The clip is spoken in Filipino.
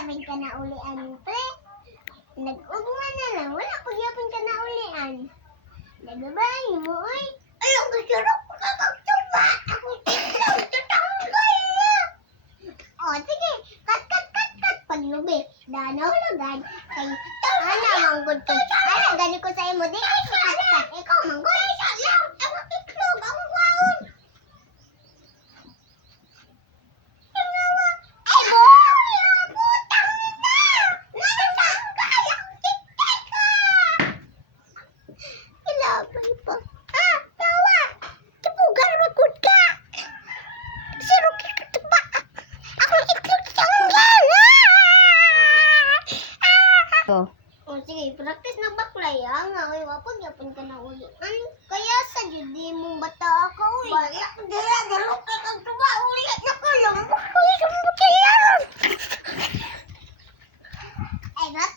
yamin ka na ulian, pre. Nag-ugma na lang, wala po yapon ka na ulian. Nagabay mo, oy. Ayaw, gusto ko na magtuba. Ako tiglaw, tatanggal na. O, sige, kat. Paglubi, danaw-lagan. Kay, ana, manggod ko. Ana, gani ko sa imo, di ay kat. Ikaw, manggod. Ako itlog, ako waon. Ay, boy! Putang na! Natanggal ang tiktik ka! Ilabay pa. Ah, tawa! Kipugan magkod ka! Sino kikatuba? Ako itlog tanggal! O sige, practice na baklay nga. Uy, wapag yapon ka na ulian. Kaya sa judi mong bata ako, uy. Bala, dala, galok ka kang tuba, ulit na ka lang. Uy, sumutay yan! Ay, rat.